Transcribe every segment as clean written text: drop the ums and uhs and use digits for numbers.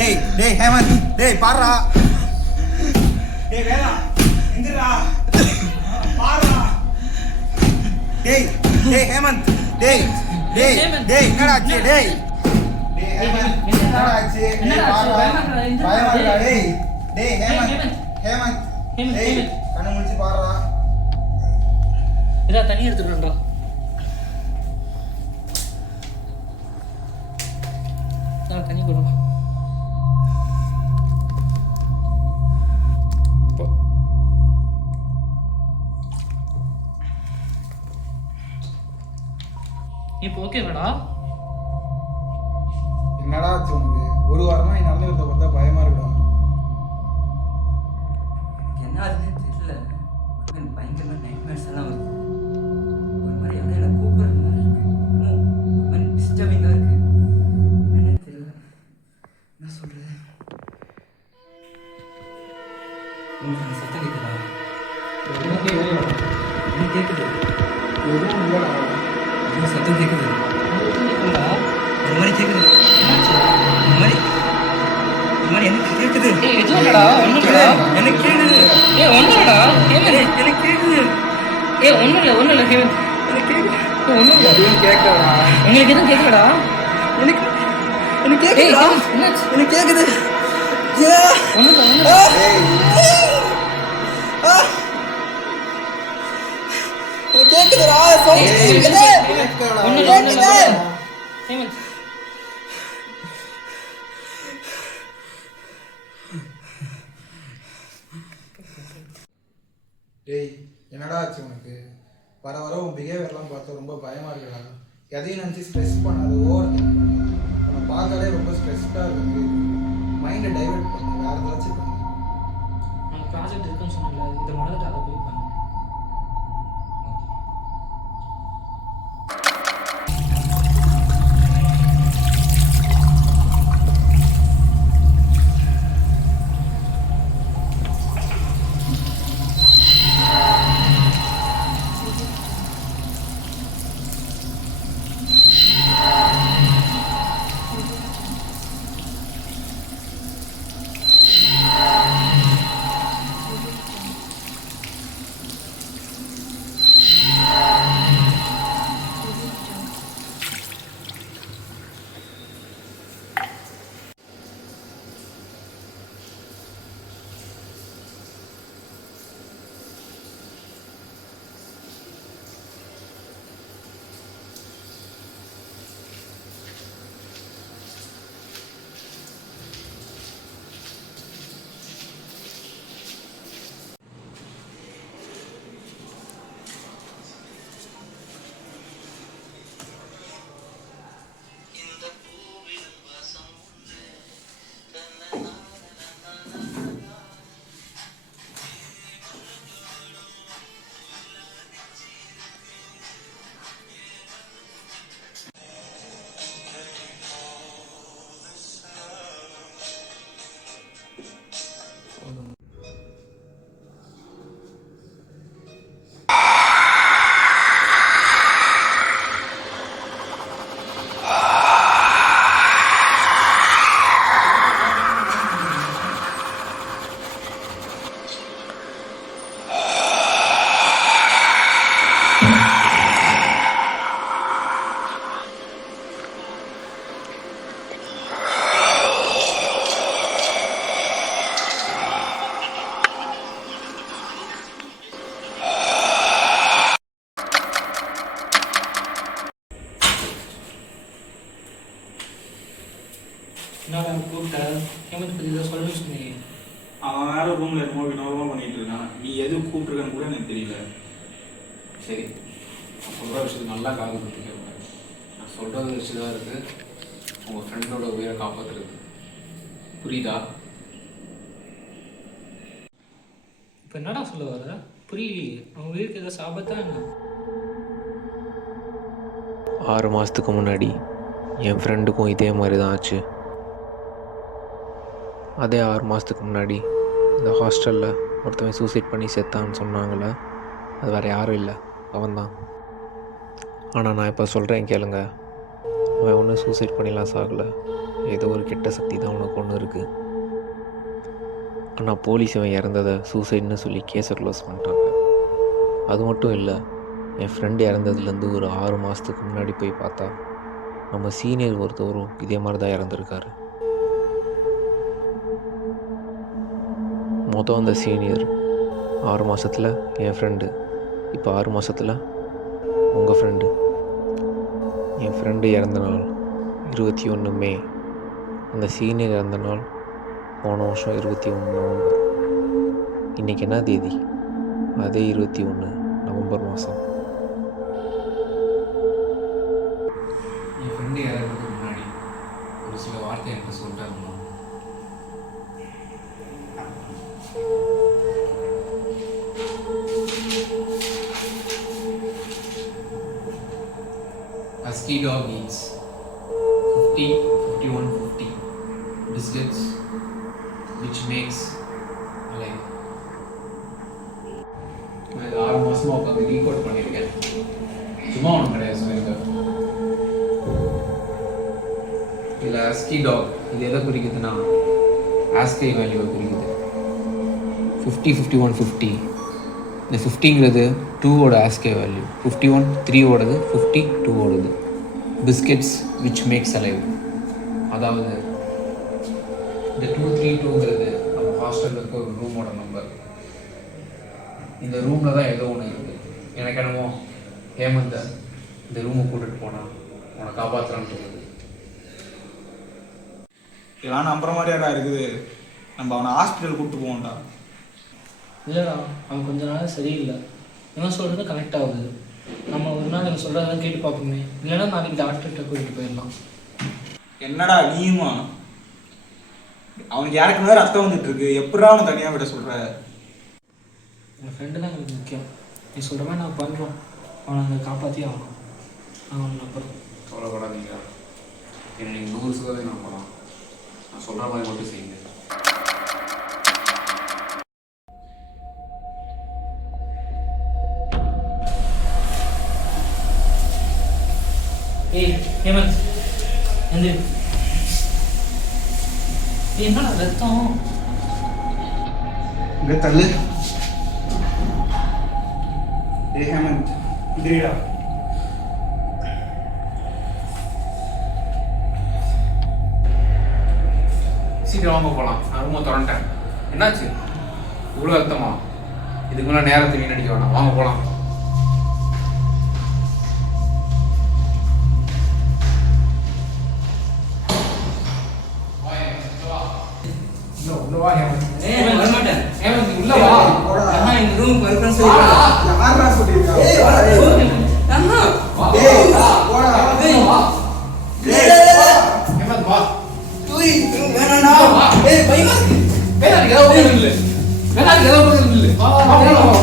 டேய் ஹேமந்த், டேய் பாருடா. டேய் வேலா, எந்திரா. பாருடா. டேய் ஹேமந்த், டேய் என்னடா ஆச்சு? டேய் ஹேமந்த், என்னடா ஆச்சு? டேய் பாருடா. பயமாடா டேய். டேய் ஹேமந்த், டேய் கண்ணு முழிச்சு பாருடா. இதா தண்ணி எடுத்துட்டு வரேன்டா. தண்ணி கொடுங்க. இப்போ ஓகேவாடா? என்னடா ஆச்சு உனக்கு? ஒரு வாரமா நீ நல்ல விதத்தை பார்த்தா பயமா இருக்குடா. என்ன ஆகுதுன்னு தெரியல. பயங்கரமா நைட்மேர்ஸ் எல்லாம் வருது. ஒரு மாதிரி எவ்வளோ எனக்கு கூப்பிட்ற மாதிரி இருக்கு. இன்னும் ஒரு மாதிரி டிஸ்டர்பிங்காக இருக்கு. என்னன்னு தெரியல. என்ன சொல்றது? உங்களுக்கு அந்த சத்தம் கேட்குதா? என்ன கேட்குது? எதுவும் இல்லைடா. எதுவும் சத்தம் கேட்குது. ஒரு மாதிரி கேட்குது. ஒரு மாதிரி எனக்கு கேட்குது. எதுவும் இல்லடா, ஒன்றும் இல்லடா. எனக்கு கேட்குது. ஒன்றும் இல்லடா. எனக்கு கேட்குது. ஒன்றும் இல்லை ஹேமந்த். எனக்கு கேட்குது. ஒன்றும் இல்லை. எதுவும் கேட்கலடா. எங்களுக்கு எதுவும் கேட்கலடா. எனக்கு கேட்குதுடா. என்னாச்சு? எனக்கு கேட்குது. ஒன்றும் இல்லை. எனக்கு கேட்குதுடா. சவுண்ட் கேட்குது. ஹேமந்த், டேய் என்னடா ஆச்சு உனக்கு? வர உன் பிஹேவியர்லாம் பார்த்தா ரொம்ப பயமாக இருக்குடா. எதையும் நினச்சி ஸ்ட்ரெஸ் பண்ணாது, ஓவர் திங்க் பண்ணு. உன்னை பார்த்தாலே ரொம்ப ஸ்ட்ரெஸ்டாக இருக்கு. மைண்டை டைவெர்ட் பண்ணு, வேறு ஏதாச்சும் பண்ணு. நான் ப்ராஜெக்ட் இருக்குன்னு சொன்னல, இதை முதல்ல அதை போய் பண்ணு. என்னடா கூப்பிட்டேன்? ஹேமந்த் பற்றி ஏதோ சொல்லணும்னு சொன்னீங்க. அவன் வேற ரூம்ல என்னமோ வினோதமா பண்ணிட்டு இருக்கான். நீ எது கூப்பிட்டுருக்கான்னு கூட எனக்கு தெரியல. சரி, நான் சொல்கிற விஷயத்துக்கு நல்லா காது கொடுத்து கேட்பேன். நான் சொல்கிறது வச்சு தான் இருக்குது உங்கள் ஃப்ரெண்டோட உயிரை காப்பாற்றுறது. புரியுதா? இப்போ என்னடா சொல்ல வர? புரியலையே. அவங்க உயிருக்கு ஏதோ சாபத்தா என்ன? 6 மாதத்துக்கு முன்னாடி என் ஃப்ரெண்டுக்கும் இதே மாதிரி தான் ஆச்சு. அதே 6 மாதத்துக்கு முன்னாடி இந்த ஹாஸ்டலில் ஒருத்தவன் சூசைட் பண்ணி செத்தான்னு சொன்னாங்களே, அது வேறு யாரும் இல்லை, அவன்தான். ஆனால் நான் இப்போ சொல்கிறேன் கேளுங்க, அவன் ஒன்றும் சூசைட் பண்ணிலாம் சாகலை. ஏதோ ஒரு கெட்ட சக்தி தான் உனக்கு ஒன்று இருக்குது. ஆனால் போலீஸ் அவன் இறந்ததை சூசைட்னு சொல்லி கேஸை க்ளோஸ் பண்ணிட்டாங்க. அது மட்டும் இல்லை, என் ஃப்ரெண்டு இறந்ததுலேருந்து ஒரு 6 மாதத்துக்கு முன்னாடி போய் பார்த்தா நம்ம சீனியர் ஒருத்தவரும் இதே மாதிரி தான் இறந்துருக்காரு. மொத்தம் அந்த சீனியர் 6 மாதத்தில் என் ஃப்ரெண்டு, இப்போ 6 மாதத்தில் உங்கள் ஃப்ரெண்டு. என் ஃப்ரெண்டு இறந்த நாள் 21 மே. அந்த சீனியர் இறந்த நாள் போன வருஷம் 21 நவம்பர். இன்றைக்கி என்ன தேதி? அதே 21 நவம்பர் மாதம். என் ஃப்ரெண்டு இறக்கிறதுக்கு முன்னாடி ஒரு சில வார்த்தை எனக்கு சொல்லிட்டாருமா. Husky dog eats 50, 51, 50 biscuits which makes alive. நான் இது 6 மாதமாக உட்காந்து ரீகோட் பண்ணியிருக்கேன். சும்மா ஒன்றும் கிடையாது சொல்லியிருக்கேன். இதில் ஹஸ்கி டாக் இது எதை குறிக்குதுன்னா ஆஸ்கை வேல்யூவை குறிக்குது. 50, 51, 50. இந்த 50ங்கிறது 2ஓட ஆஸ்கே வேல்யூ, 51 3ஓடது, 50 2ஓடது. பிஸ்கெட்ஸ் விச் மேக்ஸ் அலைவ், அதாவது இந்த 232ங்கிறது நம்ம ஹாஸ்டலில் இருக்க ஒரு ரூமோட நம்பர். இந்த ரூமில் தான் ஏதோ ஒன்று இருக்குது. எனக்கு என்னமோ ஹேமந்தை இந்த ரூமை கூட்டிகிட்டு போனால் உன்னை காப்பாற்றலான்னு தோணுது. இதெல்லாம் நம்புற மாதிரியாடா இருக்குது. நம்ம அவனை ஹாஸ்பிட்டல் கூப்பிட்டு போவோம்டா. இல்லைடா, அவன் கொஞ்ச நாள் சரியில்லை. இவன் சொல்கிறது கனெக்ட் ஆகுது. நம்ம ஒரு நாள் இவன் சொல்கிறதெல்லாம் கேட்டு பார்ப்போமே. இல்லைன்னா நாளைக்கு டாக்டர்கிட்ட கூட்டிகிட்டு போயிடலாம். என்னடா நீயுமா? அவனுக்கு யாருக்கு மேலே ரத்தம் வந்துட்டு இருக்கு. எப்படா அவனை தனியாக விட சொல்ற? என் ஃப்ரெண்டு தான் எனக்கு முக்கியம். நீ சொல்கிற மாதிரி நான் பண்ணுறோம். அவனை அங்கே காப்பாற்றி ஆகணும். அவன் நம்புறோம். கவலைப்படாதீங்க, என்னை நீங்கள் 100% நம்பலாம். நான் சொல்கிற மாதிரி மட்டும் செய்யுங்க. ஏய் ஹேமந்த், எந்திரி. என்னடா ரத்தம்? இங்கே தள்ளு. ஏ ஹேமந்த், இதுடா. சீக்கிரம் வாங்க போகலாம். நான் ரூமை திறந்துட்டேன். என்னாச்சு? இவ்வளோ ரத்தமா? இதுக்கு மேலே நேரத்தை வீணடிக்க வேணாம். வாங்க போகலாம். உள்ள வா ஹேமந்த். வரமாட்டேன். ஹேமந்த் உள்ள வா. இந்த ரூம் பர்பஸ் சொல்லிருக்கா. யாரா சொல்லிருக்கா? அண்ணா டேய் போடா. ஹேமந்த் வா. தூய் வேணாடா. ஏய் பயமா இருக்கு. வேணாம், ஏதோ ஒன்று இல்லை. வேணாம், ஏதோ ஒன்று இல்லை. வா வா வா.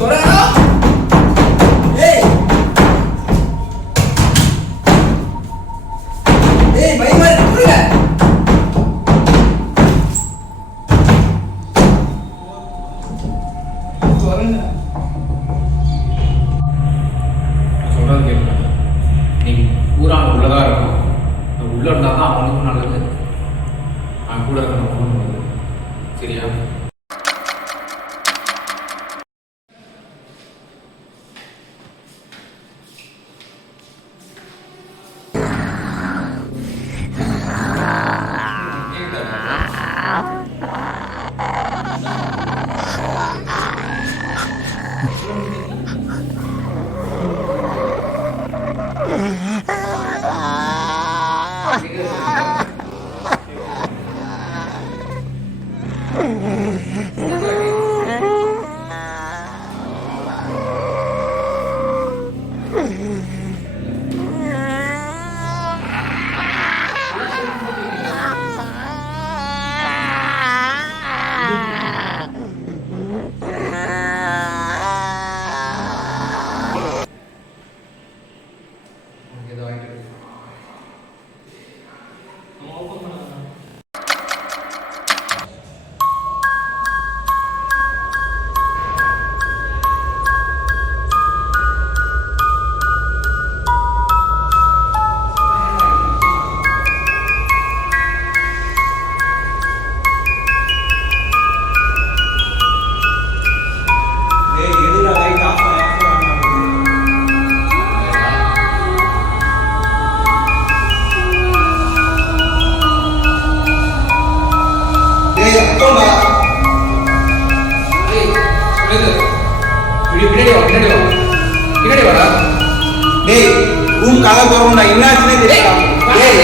தொடடா. ஏய் ஏய் பயமா இருக்கு. புரியல. தொடங்க. சொல்கிறது கேட்கல. நீங்கள் பூரா உள்ளதாக இருக்கணும். உள்ளே இருந்தால் தான் அவனுக்கும் நல்லது, அவன் கூட இருக்க நமக்கும் நல்லது. சரியா? டேய் ரூம் கதை திறந்தா என்னாச்சுன்னே தெரியல. டேய்